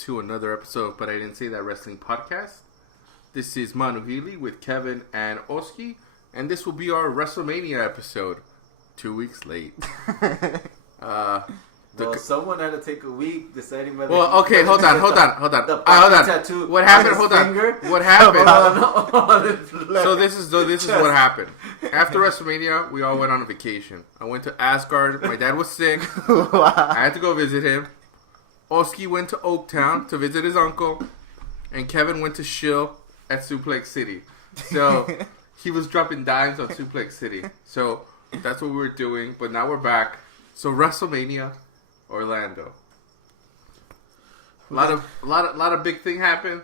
to another episode of But I Didn't Say That Wrestling Podcast. This is Manu Healy with Kevin and Oski, and this will be our WrestleMania episode. 2 weeks late. Well, someone had to take a week deciding whether... Well, okay, hold on. Hold on. What happened? Hold on. What happened? So this is what happened. After WrestleMania, we all went on a vacation. I went to Asgard. My dad was sick. Wow. I had to go visit him. Oski went to Oaktown to visit his uncle. And Kevin went to shill at Suplex City. So he was dropping dimes on Suplex City. So that's what we were doing. But now we're back. So WrestleMania, Orlando. A lot of big thing happened.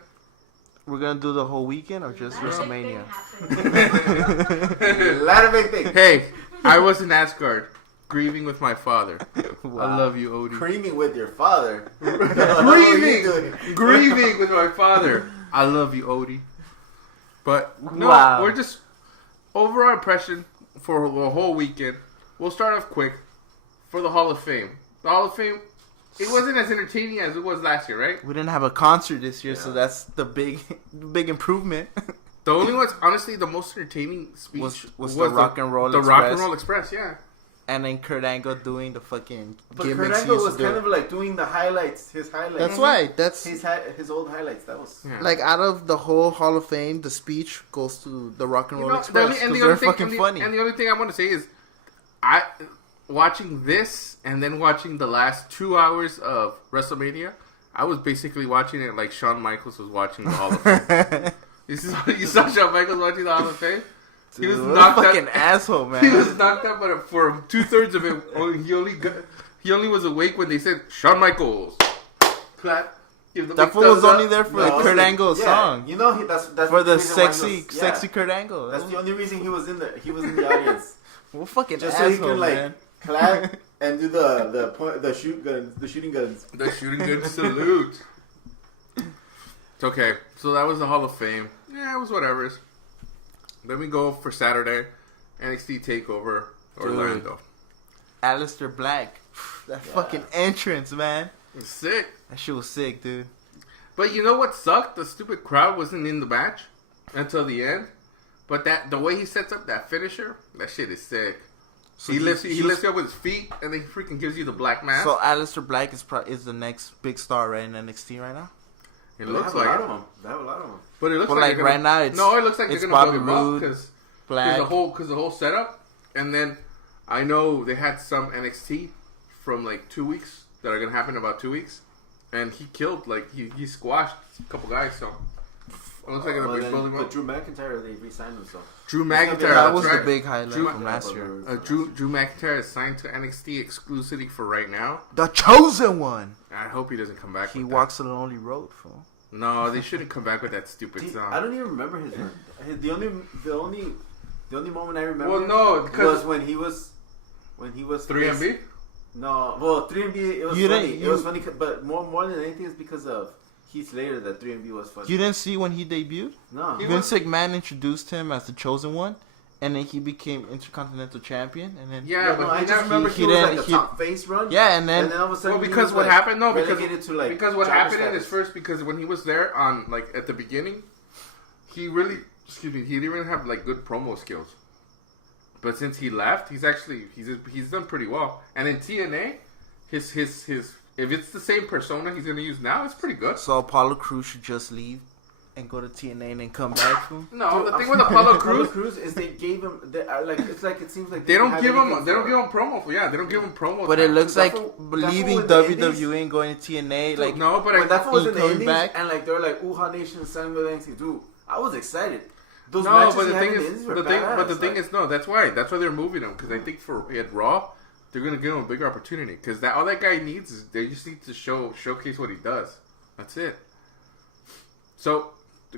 We're gonna do the whole weekend or just WrestleMania? A lot of big things. Hey, I was in Asgard, grieving with my father. Wow. I love you, Odie. Creaming with your father. Grieving with my father. I love you, Odie. But no, wow. We're just overall impression for the whole weekend. We'll start off quick for the Hall of Fame. The Hall of Fame, it wasn't as entertaining as it was last year, right? We didn't have a concert this year, so that's the big improvement. The only ones, honestly, the most entertaining speech was the Rock and Roll Express. The Rock and Roll Express, yeah. And then Kurt Angle doing the fucking But gimmicks. Kurt Angle was kind of like doing the highlights, his highlights. That's right. That's his old highlights. That was like out of the whole Hall of Fame, the speech goes to the Rock and Roll Express because the they're thing, fucking funny. And the only thing I want to say is, watching this and then watching the last 2 hours of WrestleMania, I was basically watching it like Shawn Michaels was watching the Hall of Fame. You saw Shawn Michaels watching the Hall of Fame? Dude, he was knocked out. Fucking asshole, man. He was knocked out, but for 2/3 of it, he only was awake when they said Shawn Michaels. Clap. That fool was only there for the Kurt Angle song. You know, that's for the sexy Kurt Angle. That's the only reason he was in the audience. Well, fucking just asshole, so he can man. Clap and do the shooting guns. The shooting gun salute. It's okay. So that was the Hall of Fame. Yeah, it was whatever. Then we go for Saturday, NXT Takeover, Orlando. Dude. Aleister Black. That fucking entrance, man. It was sick. That shit was sick, dude. But you know what sucked? The stupid crowd wasn't in the match until the end. But the way he sets up that finisher, that shit is sick. So he lifts you up with his feet, and then he freaking gives you the black mask. So Aleister Black is the next big star right in NXT right now? It looks like it. They have a lot of them. But it looks like right now it's... No, it looks like they're going to build him up because the whole setup. And then I know they had some NXT from like 2 weeks that are going to happen in about 2 weeks. And he killed, like, he squashed a couple guys, so... It looks like they're going to build him up. But Drew McIntyre, they re-signed himself. Drew McIntyre, that was the big highlight from last year. Drew McIntyre is signed to NXT exclusivity for right now. The chosen one. I hope he doesn't come back. He walks a lonely road, fool. No, they shouldn't come back with that stupid song. I don't even remember his run. The only moment I remember was when he was 3MB. No, well 3MB it was funny. It was funny, but more than anything is because of Heath Slater that 3MB was funny. You didn't see when he debuted? No. Vince McMahon introduced him as the chosen one, and then he became Intercontinental Champion, and then but I just remember he was like a top face run. Yeah, and then all of a sudden because what happened because what happened in his first, because when he was there on like at the beginning, he didn't really have like good promo skills. But since he left, he's done pretty well. And in TNA, his if it's the same persona he's gonna use now, it's pretty good. So Apollo Crews should just leave and go to TNA and then come back to him? No, the thing with Apollo Crews is they gave him it seems like they don't give him promo. Yeah, they don't give him promo. But it looks like leaving WWE and going to TNA. Like no, but when that fool was in the Indies back, and like they were like Uha Nation, Samuel NXT, dude, I was excited. But the thing is, that's why they're moving him, because I think at Raw they're gonna give him a bigger opportunity, because all that guy needs is they just need to showcase what he does. That's it. So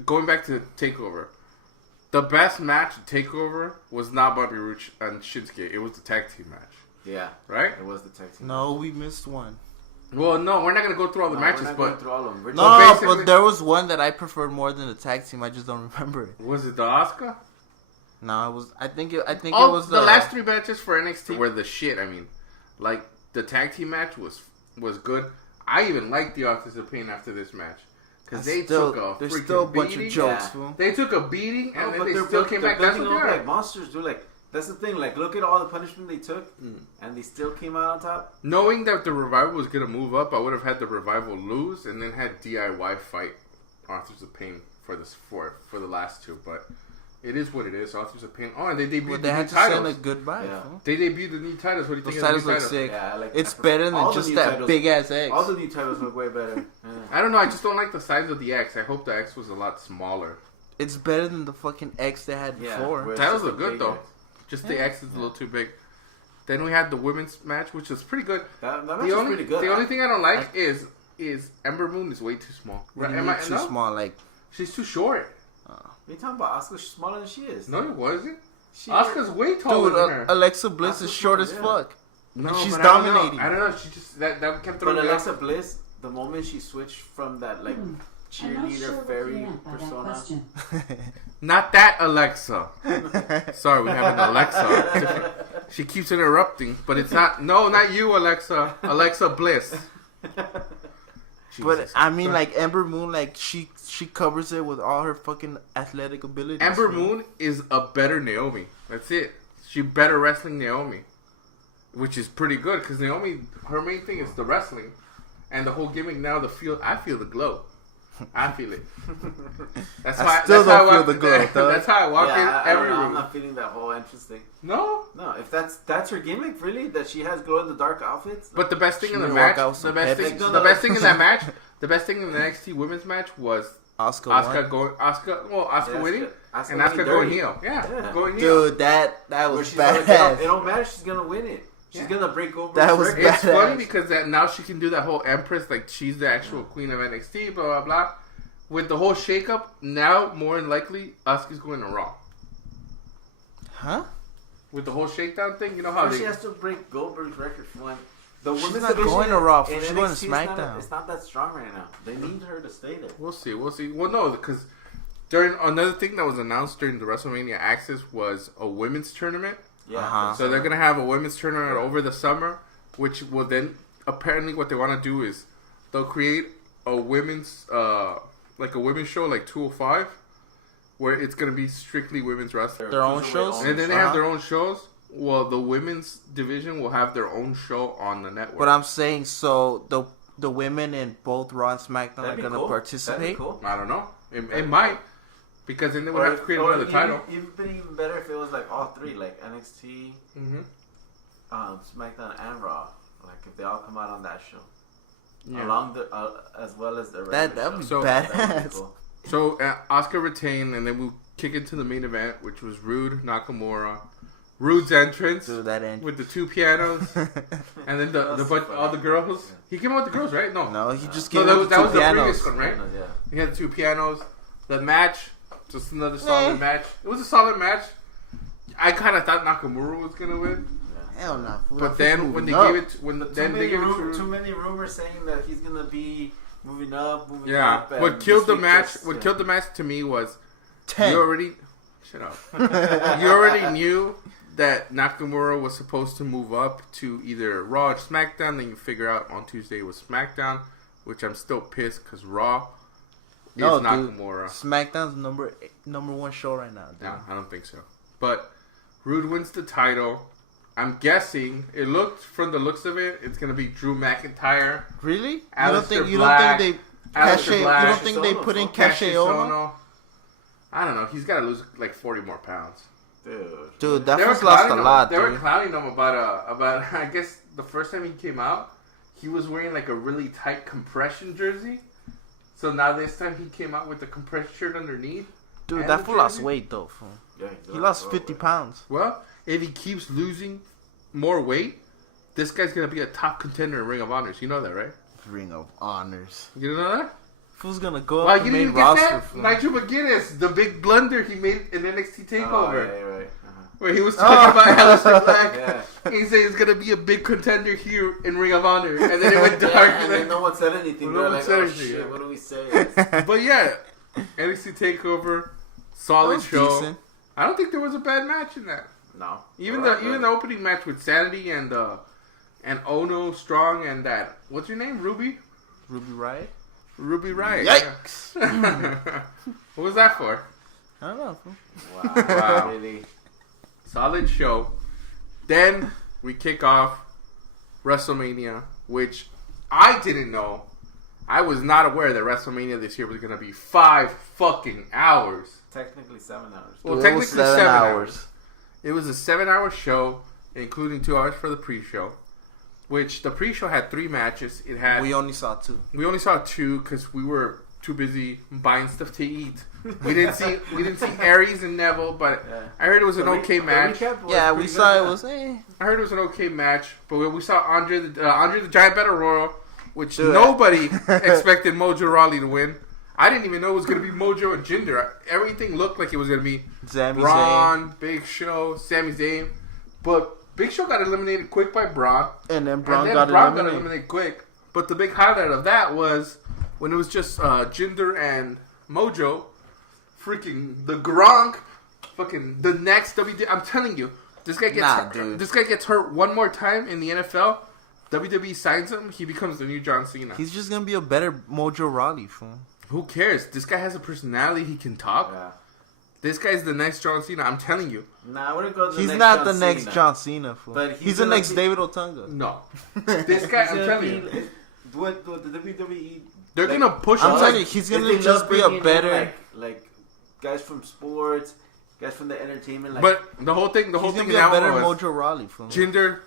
going back to Takeover, the best match at Takeover was not Bobby Roode and Shinsuke. It was the tag team match. Yeah, right. It was the tag team. No, we missed one. Well, no, we're not going to go through all the matches, we're not but... going through all of them. But there was one that I preferred more than the tag team. I just don't remember it. Was it the Asuka? No, it was... I think it was the last three matches for NXT were the shit, I mean. Like, the tag team match was good. I even liked the Authors of Pain after this match. Because they took a freaking beating. Still a bunch of jokes, fool. They took a beating, and then they still came back. That's what they're like monsters, dude. Like, that's the thing. Like, look at all the punishment they took, and they still came out on top. Knowing that the Revival was going to move up, I would have had the Revival lose, and then had DIY fight Authors of Pain for the last two, but... It is what it is. Authors of Pain. Oh, and they debuted the new titles. They had to goodbye. Yeah. They debuted the new titles. What do you think of the titles? Look sick. Yeah, like it's better than just that big ass X. All the new titles look way better. Yeah. I don't know. I just don't like the size of the X. I hope the X was a lot smaller. It's better than the fucking X they had before. Titles look good though. Just the X is a little too big. Then we had the women's match, which was pretty good. That match was pretty good. The only thing I don't like is Ember Moon is way too small. Too small. Like she's too short. What are you talking about? Asuka's smaller than she is. No, it wasn't. Asuka's way taller than her. Alexa Bliss is short as fuck. No, she's dominating. I don't know. She just that kept throwing. But Alexa Bliss, the moment she switched from that like cheerleader fairy persona, not that Alexa. Sorry, we have an Alexa. She keeps interrupting, but it's not. No, not you, Alexa. Alexa Bliss. But I mean, like Ember Moon, like she covers it with all her fucking athletic abilities. Ember Moon is a better Naomi. That's it. She better wrestling Naomi, which is pretty good because Naomi, her main thing is the wrestling, and the whole gimmick now. I feel the glow. I feel it. That's why. Still don't feel the glow. That's how I walk in every room. I'm not feeling that whole entrance thing. No. If that's her gimmick, really, that she has glow in the dark outfits. But the best thing in the match, the best thing in that match, the best thing in the NXT women's match was Asuka winning, and Asuka going heel. Yeah, going heel. Dude, that was badass. It don't matter. She's gonna win it. She's gonna break over. That was badass. It's funny because now she can do that whole Empress, like she's the actual queen of NXT, blah blah blah. With the whole shakeup, now more than likely Asuka's going to Raw. Huh? With the whole shakedown thing, you know how she has to break Goldberg's record for one. The she's not going to Raw. She's going to SmackDown. It's not that strong right now. They need her to stay there. We'll see. Well, no, because during another thing that was announced during the WrestleMania Access was a women's tournament. Yeah. So they're gonna have a women's tournament over the summer, which will then apparently what they want to do is they'll create a women's like a women's show like 205, where it's gonna be strictly women's wrestling. Their own shows, and then they have their own shows. Well, the women's division will have their own show on the network. But I'm saying, so the women in both Raw and SmackDown are gonna participate. Cool. I don't know. It might. Because then they would have to create another title. It'd be even better if it was like all three, like NXT, SmackDown, and Raw. Like if they all come out on that show, along the as well as the that'd be badass. Cool. So Asuka retained, and then we'll kick into the main event, which was Rude Nakamura. Rude's entrance, dude, that entrance with the two pianos, and then all the girls. He came out with the girls, right? No, he just gave that was the previous one, right? Yeah. He had the two pianos. The match. Just another solid match. It was a solid match. I kind of thought Nakamura was gonna win. Yeah. Hell no. But then when they gave it, too many rumors saying that he's gonna be moving up. What killed the match? What killed the match to me was 10. You already shut up. You already knew that Nakamura was supposed to move up to either Raw or SmackDown. Then you figure out on Tuesday it was SmackDown, which I'm still pissed because Raw. No, Nakamura. Dude, SmackDown's number one show right now. Dude. No, I don't think so. But Rude wins the title. I'm guessing it looked from the looks of it, it's gonna be Drew McIntyre. Really? You don't think they put in Cache Ono? I don't know. He's got to lose like 40 more pounds. Dude, that was lost a lot. They were clowning him about. I guess the first time he came out, he was wearing like a really tight compression jersey. So now this time he came out with the compression shirt underneath. Dude, that fool lost weight though. Fool. Yeah, he lost 50 pounds. Well, if he keeps losing more weight, this guy's gonna be a top contender in Ring of Honors. You know that, right? Ring of Honors. You don't know that? Fool's gonna go up the main roster. Nigel McGuinness, the big blunder he made in NXT Takeover. Oh, right. Where he was talking about Aleister Black. Yeah. He said he's going to be a big contender here in Ring of Honor. And then it went dark. And then no one said anything. No one said anything. Shit, what do we say? But yeah, NXT Takeover, solid show. Decent. I don't think there was a bad match in that. No. Even the opening match with Sanity and Ono Strong and that, what's your name, Ruby? Ruby Riott. Ruby Riott. Yikes! Yeah. What was that for? I don't know. Wow. Really? Solid show. Then we kick off WrestleMania, which I didn't know. I was not aware that WrestleMania this year was going to be 5 fucking hours. Technically 7 hours. Well, technically 7 hours. It was a 7-hour show, including 2 hours for the pre-show. Which the pre-show had 3 matches. We only saw 2. We only saw 2 because we were too busy buying stuff to eat. We didn't see Aries and Neville, but yeah. I heard it was an okay match. Yeah, we saw it was. I heard it was an okay match, but we saw Andre the Giant Battle Royal, which nobody expected Mojo Rawley to win. I didn't even know it was going to be Mojo and Jinder. Everything looked like it was going to be Braun, Big Show, Sami Zayn, but Big Show got eliminated quick by Braun, and then Braun got eliminated quick. But the big highlight of that was when it was just Jinder and Mojo. Freaking the Gronk, fucking the next WWE. I'm telling you, this guy gets hurt one more time in the NFL. WWE signs him. He becomes the new John Cena. He's just gonna be a better Mojo Rawley fool. Who cares? This guy has a personality. He can talk. Yeah. This guy's the next John Cena. I'm telling you. Nah, I wouldn't go. He's not the next John Cena fool. But he's the next David Otunga. No, this guy. I'm telling you. What the WWE? They're gonna push him. I'm telling you, he's gonna just be a better like. Guys from sports, guys from the entertainment. Like, but the whole thing now better Mojo Rawley from Jinder.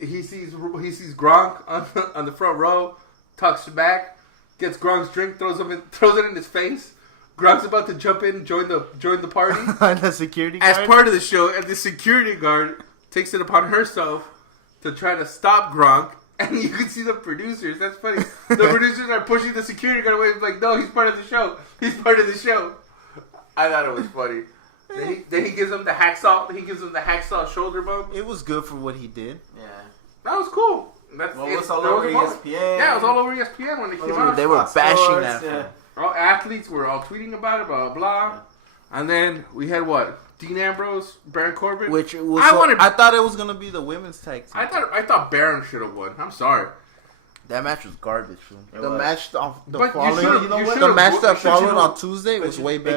He sees Gronk on the front row, talks back, gets Gronk's drink, throws it in his face. Gronk's about to jump in, join the party. The security guard. As part of the show, and the security guard takes it upon herself to try to stop Gronk. And you can see the producers. That's funny. The producers are pushing the security guard away. It's like, no, he's part of the show. He's part of the show. I thought it was funny. Then he gives him the hacksaw. He gives him the hacksaw shoulder bump. It was good for what he did. Yeah, that was cool. It was all over ESPN. Yeah, it was all over ESPN when it came out. They were bashing that. Yeah. All athletes were all tweeting about it, blah blah blah. Yeah. And then we had what? Dean Ambrose, Baron Corbin. Which was I thought it was gonna be the women's tag team. I thought Baron should have won. I'm sorry. That match was garbage. The match that followed on Tuesday was way better.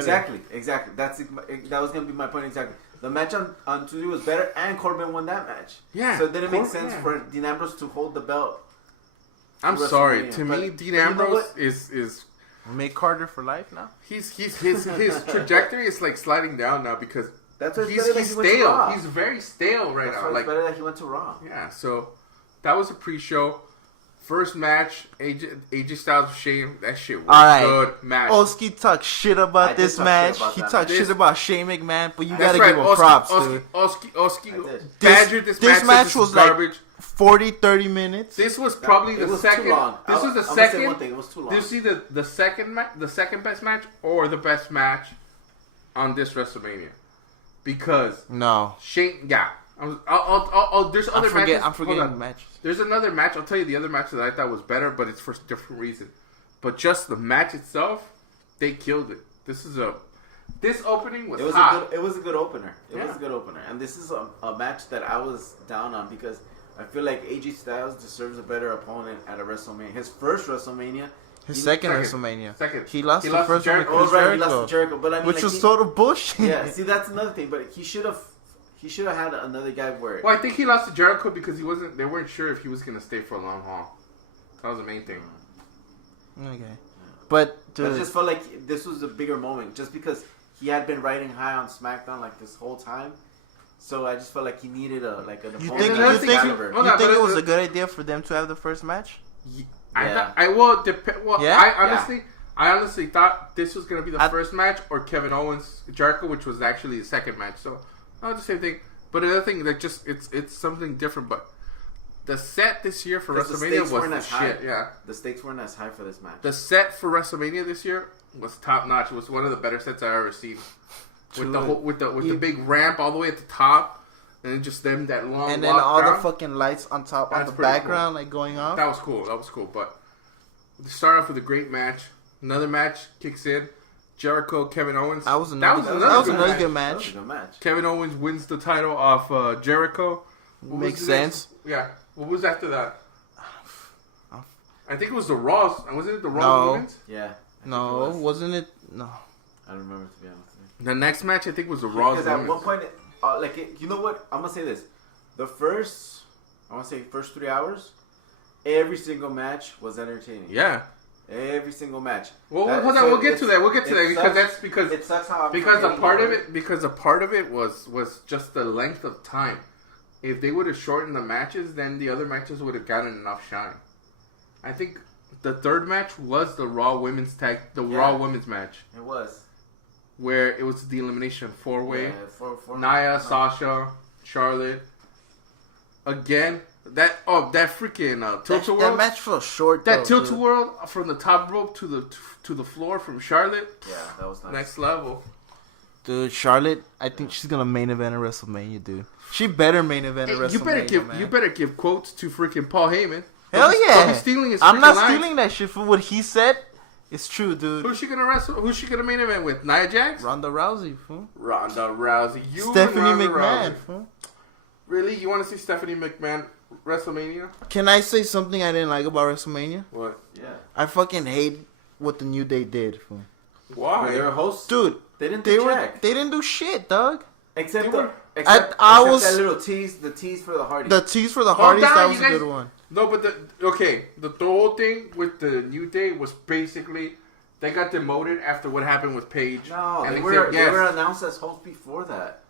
Exactly. That was gonna be my point exactly. The match on Tuesday was better, and Corbin won that match. Yeah. So it didn't make sense for Dean Ambrose to hold the belt. I'm sorry. To me, Dean Ambrose is Mick Carter for life now. His trajectory is like sliding down now because he's stale. He's very stale right now. It's better that he went to Raw. Yeah. So that was a pre-show. First match, AJ Styles with Shane. That shit was a good match. Oski talked shit about this match. He talked shit about Shane McMahon, but you gotta give him props, dude. Oski badgered this match. This match was garbage. Like 40-30 minutes. This was probably the second. This was the second. One thing. It was too long. Did you see the second best match or the best match on this WrestleMania? Because Shane, yeah. There's other matches. I'm forgetting the matches. There's another match. I'll tell you the other match that I thought was better, but it's for a different reason. But just the match itself, they killed it. This opening was hot. It was a good opener. It was a good opener. And this is a match that I was down on because I feel like AJ Styles deserves a better opponent at a WrestleMania. His first WrestleMania. His second WrestleMania. Second. He lost the first one. Oh, right. He lost to Jericho. But I mean, which was total bullshit. Yeah, see, that's another thing. But he should have had another guy where... Well, I think he lost to Jericho because they weren't sure if he was going to stay for a long haul. That was the main thing. Okay. But I just felt like this was a bigger moment just because he had been riding high on SmackDown like this whole time. So I just felt like he needed an opponent. You think it was a good idea for them to have the first match? I honestly thought this was going to be the first match or Kevin Owens Jericho, which was actually the second match. So not the same thing, but another thing that just it's something different. But the set this year for WrestleMania was the shit. Yeah, the stakes weren't as high for this match. The set for WrestleMania this year was top notch. It was one of the better sets I've ever seen. With the big ramp all the way at the top, and then just them that long. And then all the fucking lights on top on the background like going off. That was cool. But to start off with a great match, another match kicks in. Jericho, Kevin Owens. That was another good match. Kevin Owens wins the title off Jericho. Makes sense. Yeah. What was after that? I think it was the Raw. Wasn't it the Raw Women's? Yeah. No, wasn't it? No. I don't remember, to be honest with you. The next match, I think, was the Raw Women's. Because at one point, you know what? I'm going to say this. The first 3 hours, every single match was entertaining. Yeah. Every single match. Well, hold on. We'll get to that. We'll get to that because it sucks how a part of it was just the length of time. If they would have shortened the matches, then the other matches would have gotten enough shine. I think the third match was the Raw Women's Raw Women's match. It was. Where it was the elimination 4-way. Yeah, Nia, Sasha, Charlotte. Again, that freaking Tilt-A-Whirl. That match felt short. That Tilt-A-Whirl from the top rope to the floor from Charlotte. Yeah, that was nice. Next level. Dude, Charlotte, I think she's gonna main event at WrestleMania, dude. She better main event at WrestleMania. You better give quotes to freaking Paul Heyman. Hell yeah! Don't be stealing his I'm not lines. stealing that shit for what he said. It's true, dude. Who's she gonna wrestle? Who's she gonna main event with? Nia Jax? Ronda Rousey, fool. Ronda Rousey. Stephanie McMahon, fool. Really? You want to see Stephanie McMahon WrestleMania? Can I say something I didn't like about WrestleMania? What? Yeah. I fucking hate what the New Day did, fool. Why? They were hosts. Dude, they didn't They didn't do shit, dog. Except that little tease, the tease for the Hardys. The tease for the Hardys, that was a good one. No, but the whole thing with the New Day was basically they got demoted after what happened with Paige. No, and they were announced as hosts before that.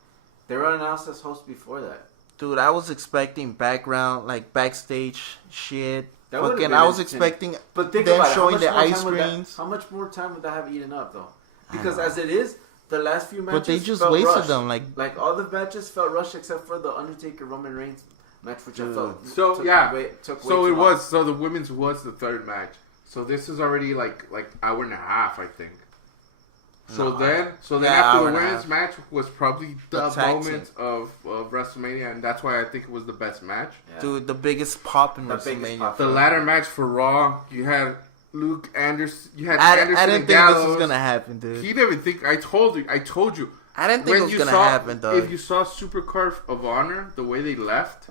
Dude, I was expecting backstage shit. I was expecting them showing the ice screens. How much more time would that have eaten up, though? Because as it is, the last few matches but they just felt wasted rushed. them. Like all the matches felt rushed except for the Undertaker Roman Reigns match, which I felt took way it was long. so the women's was the third match. So this is already like hour and a half, I think. So then after the women's match was probably the moment of WrestleMania, and that's why I think it was the best match. Yeah. Dude, the biggest pop in WrestleMania. The ladder match for Raw, you had Luke Anderson. You had I Anderson didn't and think Gallows. this was gonna happen, dude. He didn't think. I told you. I didn't think it was gonna happen, though. If you saw Supercard of Honor, the way they left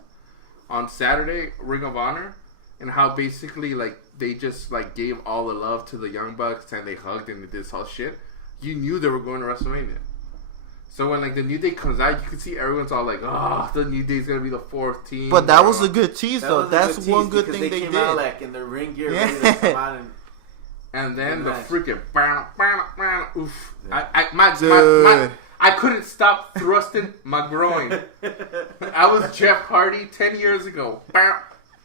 on Saturday, Ring of Honor, and how basically they just gave all the love to the Young Bucks and they hugged and they did this whole shit. You knew they were going to WrestleMania. So when the New Day comes out, you can see everyone's all the New Day's gonna be the fourth team. But that was a good tease, though. That's one good thing they came did. Out, in their ring gear, ready to come out and then the freaking oof! Yeah. I couldn't stop thrusting my groin. I was Jeff Hardy 10 years ago,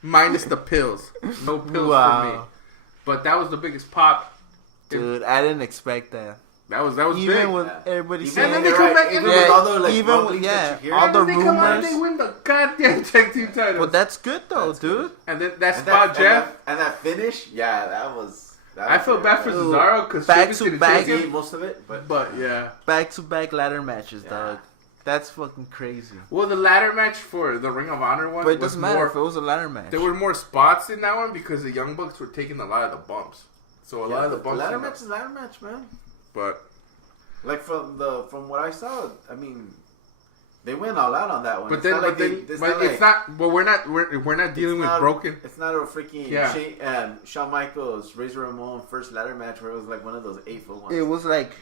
minus the pills. No pills for me. But that was the biggest pop. Dude, I didn't expect that. That was even big. with everybody saying, and then they come back and all the rumors. They win the goddamn tag team title. But that's good though, dude. And then that spot, Jeff, and that finish, that was I feel bad for Cesaro because back to back, most of it, but yeah, back to back ladder matches, dog. That's fucking crazy. Well, the ladder match for the Ring of Honor one, but it doesn't matter if it was a ladder match. There were more spots in that one because the Young Bucks were taking a lot of the bumps. So a lot of the bumps. Ladder match is ladder match, man. But from what I saw, I mean, they went all out on that one. But we're not dealing with broken. It's not a freaking Shawn Michaels, Razor Ramon first ladder match where it was like one of those 8-foot ones. It was like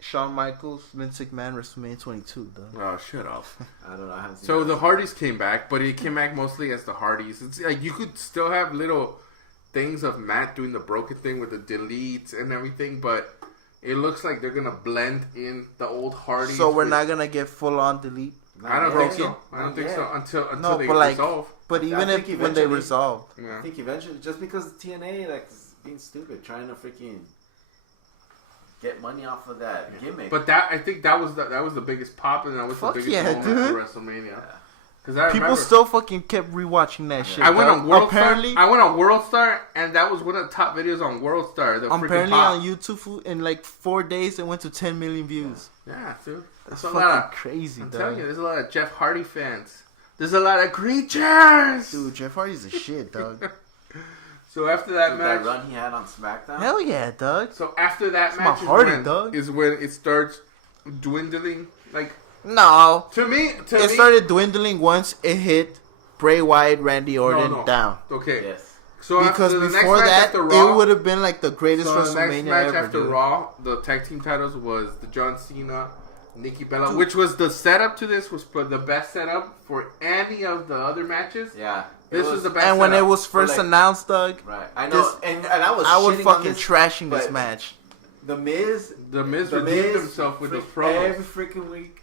Shawn Michaels, Vince McMahon, WrestleMania 22, though. Oh, shut up. I don't know. I haven't seen so the Hardys came back, but it came back mostly as the Hardys. It's like you could still have little things of Matt doing the broken thing with the deletes and everything, but it looks like they're gonna blend in the old Hardys. So we're not gonna get full on delete. I don't think so. I don't think so until they resolve. But even when they resolve, I think eventually, just because TNA is being stupid, trying to freaking get money off of that gimmick. But I think that was the biggest pop, and that was the biggest moment for WrestleMania. Yeah. Because people still fucking kept rewatching that shit. I went on World Star, and that was one of the top videos on World Star. Apparently on YouTube, in like 4 days, it went to 10 million views. Yeah, dude. That's fucking crazy, I'm telling you, there's a lot of Jeff Hardy fans. There's a lot of creatures. Dude, Jeff Hardy's a shit, dog. So after that match, that run he had on SmackDown. Hell yeah, dog. So after that match is when it starts dwindling. No. To me, it started dwindling once it hit Bray Wyatt, Randy Orton down. Okay. Yes. So because before that, Raw, it would have been like the greatest WrestleMania ever. The next match after Raw, the tag team titles was the John Cena, Nikki Bella, which was the setup to this was the best setup for any of the other matches. Yeah. This was the best. And when it was first announced, Doug, right? I know, and I was fucking trashing this match. The Miz redeemed himself with those promos every freaking week.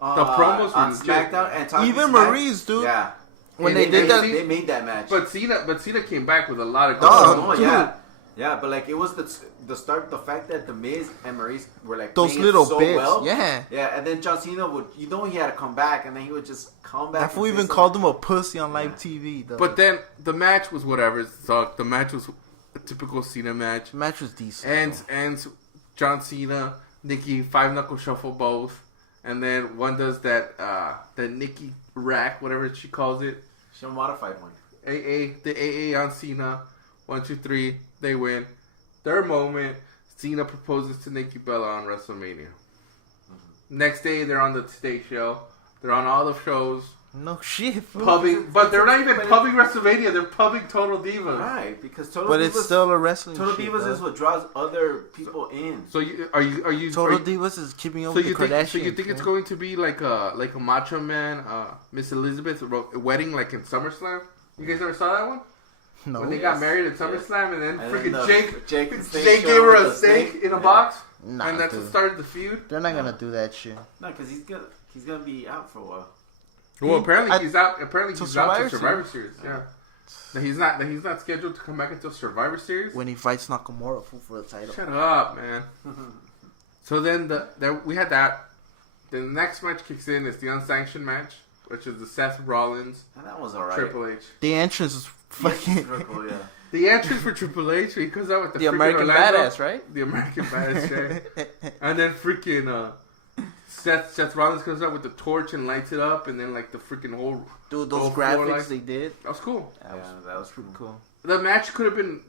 The promos on SmackDown and even Marie's, dude. Yeah, when they did that, they made that match. But Cena came back with a lot of. Yeah, but like it was the start. The fact that the Miz and Maurice were like those little so bits, well, yeah, and then John Cena would, he had to come back, and then he would just come back. That fool even called him a pussy on live TV, though. But then the match was whatever. It sucked. The match was a typical Cena match. The match was decent. And John Cena, Nikki 5-knuckle shuffle both, and then one does that Nikki rack, whatever she calls it. She modified one. The AA on Cena. 1, 2, 3. They win. Third moment, Cena proposes to Nikki Bella on WrestleMania. Mm-hmm. Next day, they're on the Today Show. They're on all the shows. No shit. Pubbing, but they're not even pubbing WrestleMania. They're pubbing Total Divas. Right, because it's still a wrestling. Total Divas is what draws other people in. So are you Total Divas is keeping up with the Kardashians. So you think it's going to be like a Macho Man, Miss Elizabeth wedding like in SummerSlam? You guys ever saw that one? No. When they got married at SummerSlam, and then freaking Jake gave her a steak in a box, nah, and that's what started the feud. They're not gonna do that shit. No, because he's gonna be out for a while. Well, apparently he's out. Apparently he's out to Survivor Series. Yeah. He's not scheduled to come back until Survivor Series. When he fights Nakamura for the title. Shut up, man. So then we had that. The next match kicks in. It's the unsanctioned match, which is the Seth Rollins. And that was alright. Triple H. The entrance is fucking. The entrance for Triple H, he comes out with the American Orlando, Badass, right? The American Badass, yeah. And then freaking Seth Rollins comes out with the torch and lights it up, and then like the freaking whole dude, those graphics they did. That was cool. That was pretty cool. The match could have been.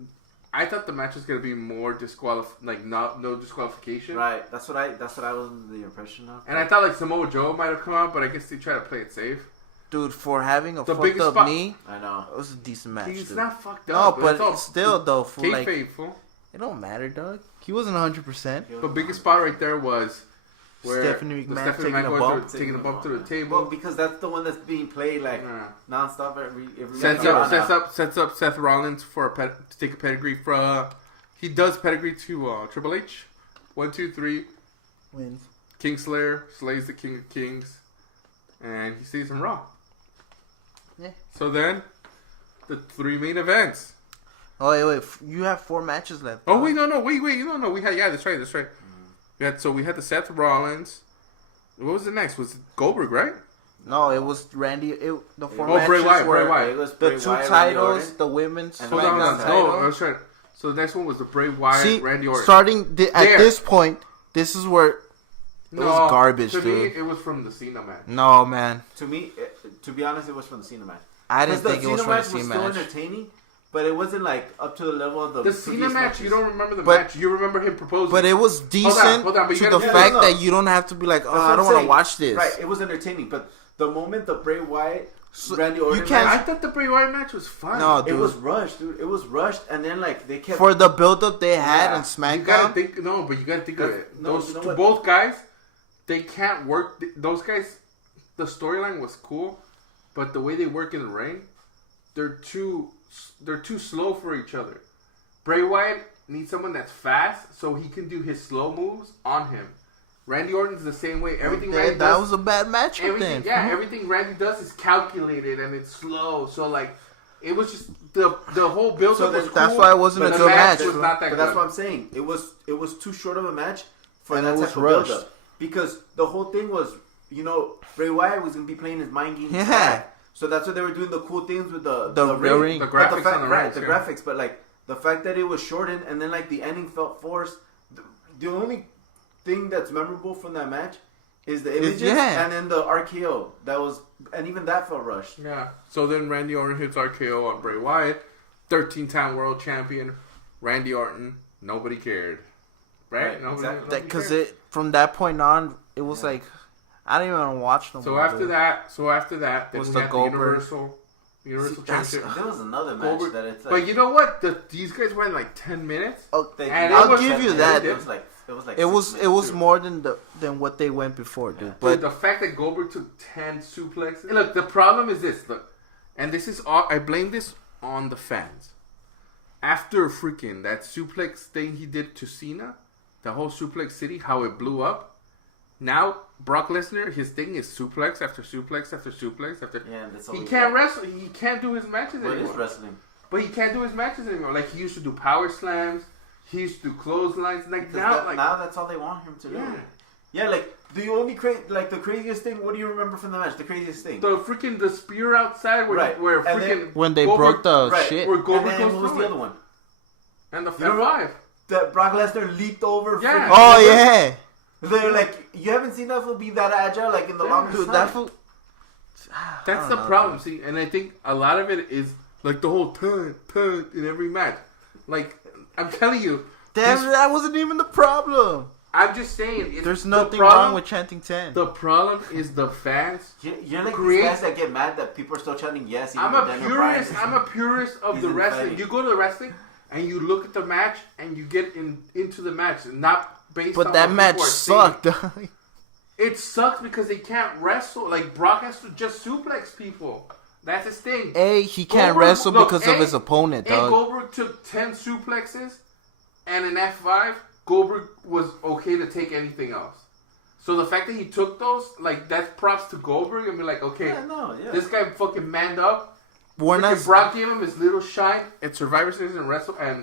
I thought the match was gonna be more no disqualification. Right. That's what I was under the impression of. And I thought like Samoa Joe might have come out, but I guess they tried to play it safe. Dude, for having a fucked up knee, I know it was a decent match. He's dude. not fucked up. No, but still though, for like, faithful. It don't matter, dog. He wasn't 100%. The biggest spot right there was where Stephanie McMahon taking a bump through the table. Well, because that's the one that's being played like nonstop every sets up Seth Rollins for to take a pedigree for. He does pedigree to Triple H. 1, 2, 3. Wins. Kingslayer slays the King of Kings, and he stays in Raw. Yeah. So then, the 3 main events. Oh wait! You have 4 matches left. Oh wait, no, wait, no. We had that's right. We had the Seth Rollins. What was the next? Was it Goldberg, right? No, it was Randy. The 4 matches Bray Wyatt. Bray Wyatt. It was the Bray 2 Wyatt, titles, the women's SmackDown title. No, I was trying. So the next one was the Bray Wyatt, Randy Orton. Starting at this point, this is where it was garbage, to dude. Me, it was from the Cena match. No, man. To me, to be honest, it was from the Cena match. I didn't think it was from the Cena match. It was still entertaining, but it wasn't like up to the level of the Cena match. Matches. You don't remember the match. You remember him proposing. But it was decent hold on, to the fact that you don't have to be like, oh, I don't want to watch this. Right, it was entertaining, but the moment the Bray Wyatt, Randy Orton match, I thought the Bray Wyatt match was fun. No, dude. It was rushed, dude. It was rushed, and then like they kept for the build-up they had in SmackDown. You gotta think, but you gotta think of it. Both guys, they can't work. Those guys, the storyline was cool, but the way they work in the ring, they're too slow for each other. Bray Wyatt needs someone that's fast so he can do his slow moves on him. Randy Orton's the same way. Everything Randy does, that was a bad match with them. Yeah, everything Randy does is calculated and it's slow. So like, it was just the whole build up was cool. That's why it wasn't a good match. Was not that but good. That's what I'm saying. It was too short of a match for and that it was type of rushed. build up. Because the whole thing was, Bray Wyatt was gonna be playing his mind game. Yeah. So that's why they were doing the cool things with the ring. The graphics on the ring. The graphics, but like the fact that it was shortened and then like the ending felt forced. The only thing that's memorable from that match is the images and then the RKO. And even that felt rushed. Yeah. So then Randy Orton hits RKO on Bray Wyatt, 13-time world champion. Randy Orton, nobody cared, right? Nobody because from that point on, it was like I don't even want to watch them. So after that, then was we the had Goldberg. the Universal Championship. There was another match that it's like... But you know what? These guys went like 10 minutes. Oh, I'll give you that. It was more than what they went before, dude. But dude, the fact that Goldberg took 10 suplexes. Look, the problem is this. Look, and this is all. I blame this on the fans. After freaking that suplex thing he did to Cena, the whole suplex city, how it blew up. Now Brock Lesnar, his thing is suplex after suplex after suplex after. Yeah, that's he can't wrestle. He can't do his matches anymore. It is wrestling. But he can't do his matches anymore. Like he used to do power slams. He used to do clotheslines. Like now that's all they want him to do. Yeah, like the only the craziest thing. What do you remember from the match? The craziest thing. The spear outside where when they broke the shit. Where Goldberg goes what was the other one? And the F5. That Brock Lesnar leaped over. Yeah. Oh yeah. They're like, you haven't seen that fool be that agile like in the longest time. That fool. That's the problem. See, and I think a lot of it is like the whole turn in every match. Like I'm telling you, that wasn't even the problem. I'm just saying. There's nothing wrong with chanting 10. The problem is the fans. You're like these guys that get mad that people are still chanting yes. I'm a purist of the wrestling. Fighting. You go to the wrestling and you look at the match and you get into the match, not based on. But that match sucked. It sucks because they can't wrestle. Like Brock has to just suplex people. That's his thing. He can't wrestle because of his opponent, dog. Goldberg took 10 suplexes and an F5. Goldberg was okay to take anything else. So the fact that he took those, like, that's props to Goldberg. And be like, okay, this guy fucking manned up. Brock gave him his little shine at Survivor Series and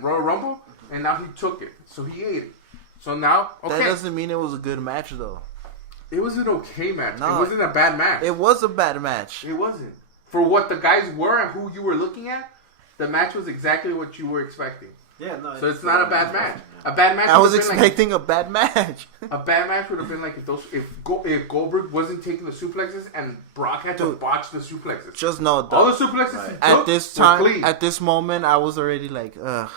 Royal Rumble, and now he took it. So he ate it. So now, okay. That doesn't mean it was a good match, though. It was an okay match. No, it wasn't a bad match. It was a bad match. It wasn't. For what the guys were and who you were looking at, the match was exactly what you were expecting. Yeah, no. So it's not a bad match. A bad match. I was expecting a bad match. A bad match would have been like if Goldberg wasn't taking the suplexes and Brock had to botch the suplexes. Just know that all the suplexes he took at this time, at this moment, I was already like, ugh.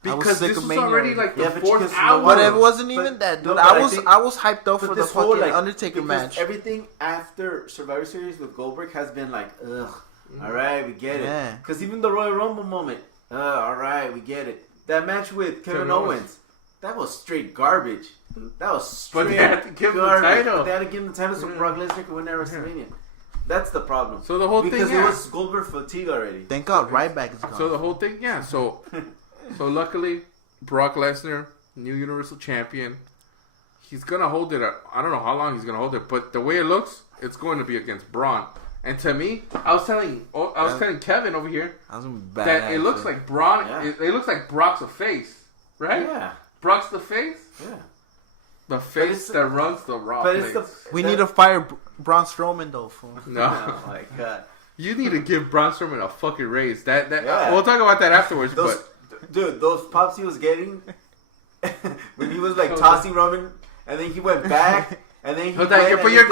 Because this was already like the fourth hour. But it wasn't even that, dude. I was hyped up for the fucking Undertaker match. Everything after Survivor Series with Goldberg has been like, ugh. All right, we get it. Because even the Royal Rumble moment, all right, we get it. That match with Kevin Owens, that was straight garbage. That was straight garbage. But they had to give him the title. They had to give him the title so Brock Lesnar could win at WrestleMania. That's the problem. So the whole thing, because it was Goldberg fatigue already. Thank God, Ryback is gone. So the whole thing, So luckily, Brock Lesnar, new Universal Champion, he's gonna hold it. I don't know how long he's gonna hold it, but the way it looks, it's going to be against Braun. And to me, I was telling Kevin over here that it looks like Braun. Yeah. It looks like Brock's a face, right? Yeah, Brock's the face. Yeah, the face that runs the Raw place. We need to fire Braun Strowman though. No, oh my God, you need to give Braun Strowman a fucking raise. We'll talk about that afterwards. Dude, those pops he was getting when he was like tossing Roman, and then he went back. And then but you're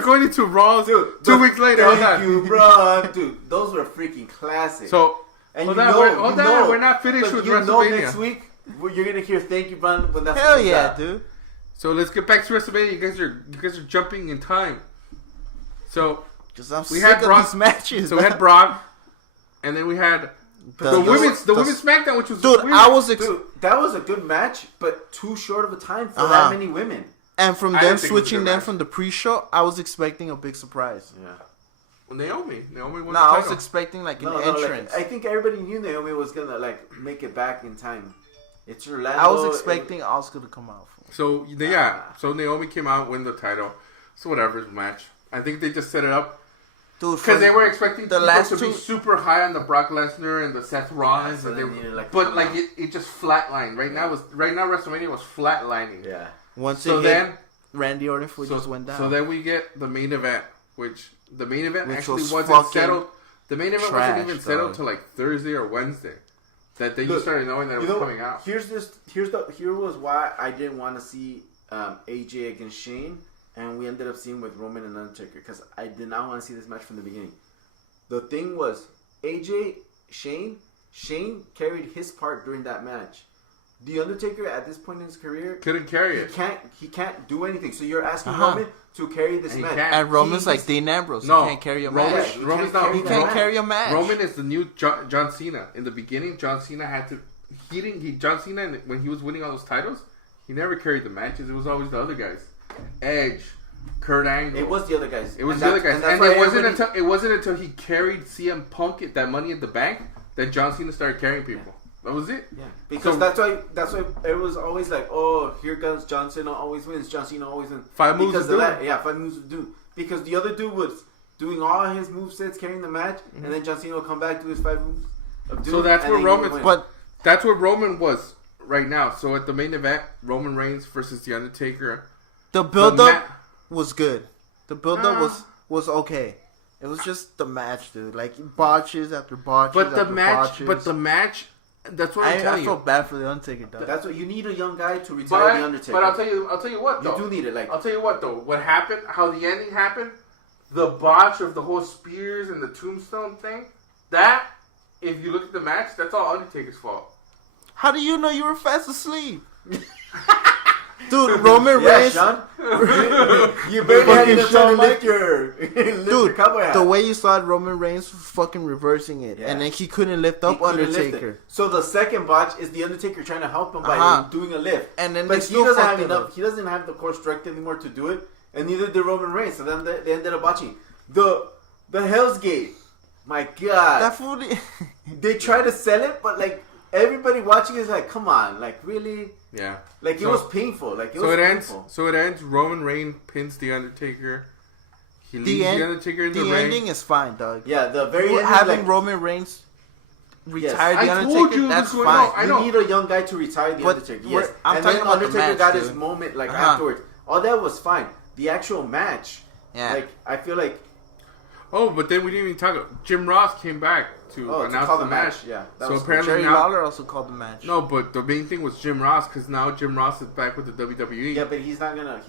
going into Raw 2 weeks later. Thank you, bro. Dude, those were freaking classics. So, hold on, we're not finished with WrestleMania. Next week, you're going to hear thank you, Braun, when that's hell yeah, out. Dude. So, let's get back to WrestleMania. You guys are jumping in time. So, we had Brock matches. So, we had Brock, and then we had the women's SmackDown, which was dude, weird. That was a good match, but too short of a time for that many women. And from them switching them from the pre-show, I was expecting a big surprise. Yeah. Well, Naomi won the title. I was expecting an entrance. I think everybody knew Naomi was gonna make it back in time. It's Orlando. I was expecting Asuka to come out. So Naomi came out, win the title. So whatever match. I think they just set it up. Because they were expecting the last to be super high on the Brock Lesnar and the Seth Rollins, it just flatlined. Right now WrestleMania was flatlining. Yeah. Randy Orton just went down. So then we get the main event, which actually wasn't settled. The main event wasn't even settled till like Thursday or Wednesday. That you started knowing that it was coming out. Here was why I didn't want to see AJ against Shane, and we ended up seeing with Roman and Undertaker, because I did not want to see this match from the beginning. The thing was, AJ, Shane carried his part during that match. The Undertaker at this point in his career couldn't carry it. He can't do anything. So you're asking Roman to carry this match. And Roman's like Dean Ambrose. No, he can't carry a match. Roman's not. He can't carry a match. Roman is the new John Cena. In the beginning, John Cena had to. John Cena, when he was winning all those titles, he never carried the matches. It was always the other guys. Edge, Kurt Angle. It was the other guys. It was the other guys. And it wasn't until he carried CM Punk at that Money in the Bank that John Cena started carrying people. That was it. Yeah, because that's why it was always like, oh, here comes John Cena always wins. John Cena always wins. 5 moves because of that. Yeah, 5 moves of doom. Because the other dude was doing all his movesets, carrying the match, and then John Cena will come back to his 5 moves of doom. So that's where Roman. But that's where Roman was right now. So at the main event, Roman Reigns versus the Undertaker. The build-up was good. The build-up was okay. It was just the match, dude. Like botches after botches. But the match. That's what I'm telling you. I feel bad for the Undertaker, though. That's what you need, a young guy to retire the Undertaker. But I'll tell you what, though. You do need it. Like, I'll tell you what, though. What happened? How the ending happened? The botch of the whole spears and the tombstone thing. That, if you look at the match, that's all Undertaker's fault. How do you know you were fast asleep? Dude, Roman Reigns. Sean. You barely had enough time to lift your cowboy hat. The way you saw it, Roman Reigns fucking reversing it, and then he couldn't lift up Undertaker. So the second botch is the Undertaker trying to help him by doing a lift, and then but he doesn't have enough. He doesn't have the core strength anymore to do it, and neither did Roman Reigns. So then they ended up botching the Hell's Gate. My God, that fool. They try to sell it, but like everybody watching is like, come on, like really. Yeah. Like, it was painful. Like, it was painful. So it ends. Roman Reigns pins the Undertaker. He leaves the Undertaker in the ring. The ending is fine, dog. Yeah, the very end. Having Roman Reigns retire the Undertaker, that's fine. I know. You need a young guy to retire the Undertaker. Yes. And then Undertaker got his moment, like, afterwards. All that was fine. The actual match. Yeah. Like, I feel like. Oh, but then we didn't even talk. Jim Ross came back to announce the match. Yeah, so apparently Jerry Lawler also called the match. No, but the main thing was Jim Ross, because now Jim Ross is back with the WWE. Yeah, but he's not gonna.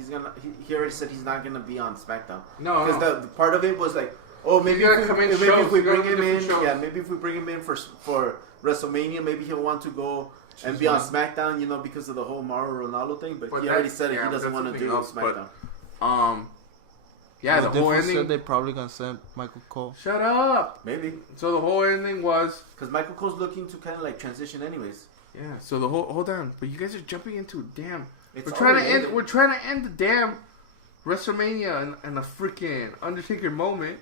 He already said he's not gonna be on SmackDown. No, because the part of it was like, oh, maybe if we bring him in, maybe if we bring him in for WrestleMania, maybe he'll want to go and be on SmackDown, you know, because of the whole Mauro Ronaldo thing. But he already said he doesn't want to do SmackDown. Yeah, the whole ending. Said they're probably gonna send Michael Cole. Shut up. Maybe. So the whole ending was because Michael Cole's looking to kind of like transition, anyways. Yeah. So the whole hold on, but you guys are jumping into We're trying to end the damn WrestleMania and a freaking Undertaker moment,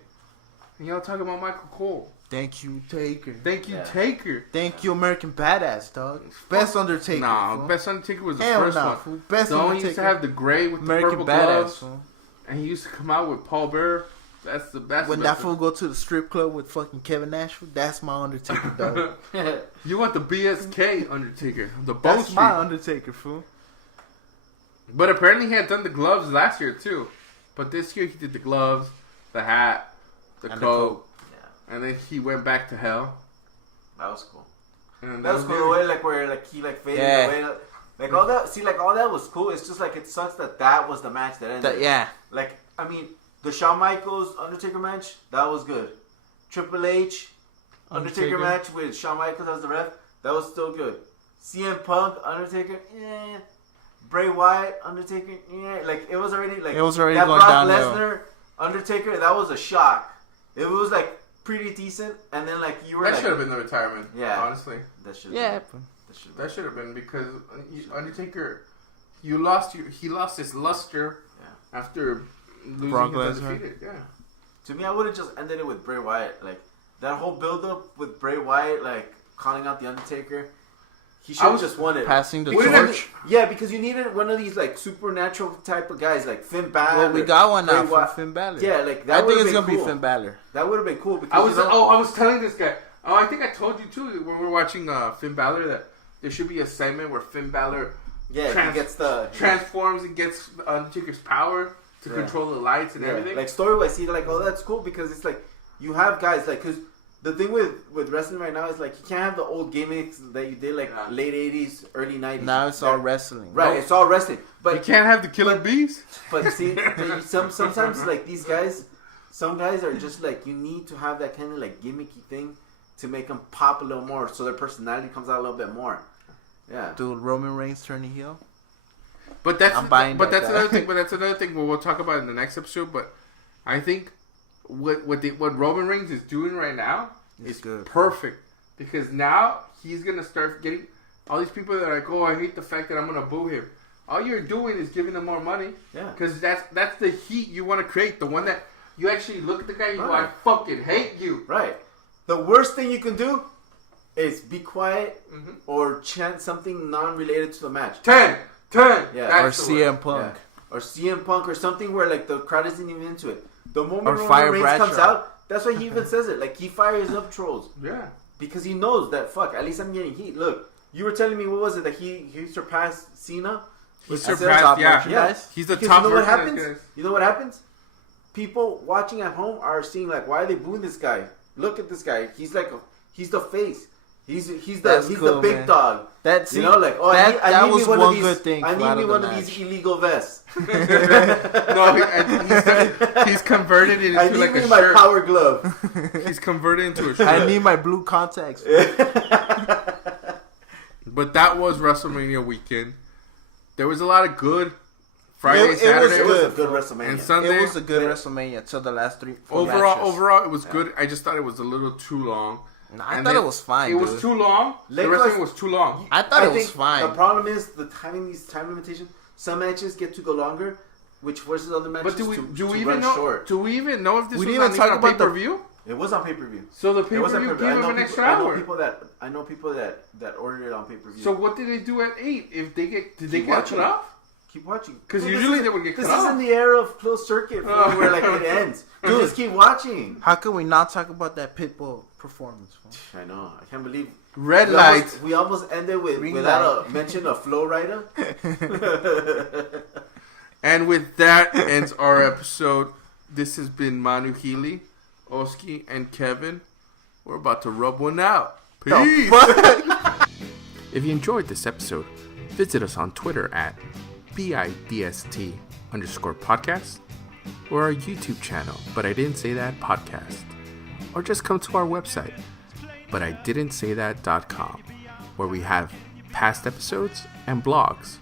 and y'all talking about Michael Cole. Thank you, Taker. Thank you, Taker. Thank you, American Badass, dog. Best Undertaker. Nah, fool. Best Undertaker was the first one. Fool. Best the Undertaker. He used to have the gray with American the purple Badass, gloves. fool. And he used to come out with Paul Bearer. That's the best. When that fool go to the strip club with fucking Kevin Nash, that's my Undertaker, dog. You want the BSK Undertaker, the Bone That's Street. my Undertaker, fool. But apparently he had done the gloves last year too. But this year he did the gloves, the hat, the coat, and then he went back to hell. That was cool. And that was cool. The way where he faded away. Like all that, all that was cool. It's just like it sucks that was the match that ended. Like, I mean, the Shawn Michaels Undertaker match, that was good. Triple H Undertaker match with Shawn Michaels as the ref, that was still good. CM Punk Undertaker, yeah. Bray Wyatt Undertaker, yeah. Like it was already that going Brock Lesnar Undertaker, that was a shock. It was like pretty decent, and then like you were that should have been the retirement. Yeah, honestly, that should. That should have been because Undertaker, he lost his luster after losing Brock his undefeated. Yeah. To me, I would have just ended it with Bray Wyatt. Like that whole build up with Bray Wyatt, like calling out the Undertaker. He should have just won it. Passing the torch. Yeah, because you needed one of these like supernatural type of guys, like Finn Balor. Well, we got one now from Finn Balor. Yeah, like that. I think it's gonna be Finn Balor. That would have been cool because I was telling this guy. Oh, I think I told you too when we were watching Finn Balor that there should be a segment where Finn Balor transforms and gets Undertaker's power to control the lights and everything. Like story-wise, see, like, oh, that's cool because it's like you have guys like because the thing with wrestling right now is like you can't have the old gimmicks that you did like late 80s, early 90s. Now it's all wrestling. Right, it's all wrestling. But you can't have the killer bees. But see, sometimes like these guys, some guys are just like you need to have that kind of like gimmicky thing to make them pop a little more, so their personality comes out a little bit more. Yeah. Dude, Roman Reigns turning heel. But that's another thing. But that's another thing. We'll talk about in the next episode. But I think what Roman Reigns is doing right now is good. Perfect, because now he's gonna start getting all these people that are like, oh, I hate the fact that I'm gonna boo him. All you're doing is giving them more money. Yeah. Because that's the heat you want to create. The one that you actually look at the guy and you go, I fucking hate you. Right. The worst thing you can do is be quiet or chant something non-related to the match. 10. Yeah. Or CM Punk. Yeah. Or CM Punk or something where like the crowd isn't even into it. The moment Roman Reigns comes out, that's why he even says it. Like he fires up trolls. Yeah. Because he knows that, fuck, at least I'm getting heat. Look, you were telling me, what was it, that he surpassed Cena? He surpassed, yeah. He's the because top. You know what happens? You know what happens? People watching at home are seeing like, why are they booing this guy? Look at this guy. He's like, he's the face. He's the big man. Dog. That's you know, like, oh, that was one of these, good thing. I need me one of these illegal vests. No, he's converted it into like a shirt. I need my power glove. He's converted into a shirt. I need my blue contacts. But that was WrestleMania weekend. There was a lot of good Friday, Saturday. It was a good WrestleMania. And Sunday. It was a good WrestleMania till the last 3-4 Overall, it was good. I just thought it was a little too long. No, I thought it was fine. It was too long. The wrestling was too long. I thought it was fine. The problem is these time limitations. Some matches get to go longer, which forces other matches to run short. Do we even know if this was on pay-per-view? It was on pay-per-view. So the pay-per-view gave him an extra hour. I know people that ordered it on pay-per-view. So what did they do at 8? If they get cut off? Keep watching. Because usually they would get cut off. This is in the era of closed circuit where like it ends. Dude, just keep watching. How can we not talk about that Pitbull performance? I know. I can't believe. Red light. We almost ended without a mention of Flow Rider. And with that ends our episode. This has been Manu Healy, Oski, and Kevin. We're about to rub one out. Peace. If you enjoyed this episode, visit us on Twitter at bidst_podcast or our YouTube channel, But I Didn't Say That podcast. Or just come to our website, butididn'tsaythat.com, where we have past episodes and blogs.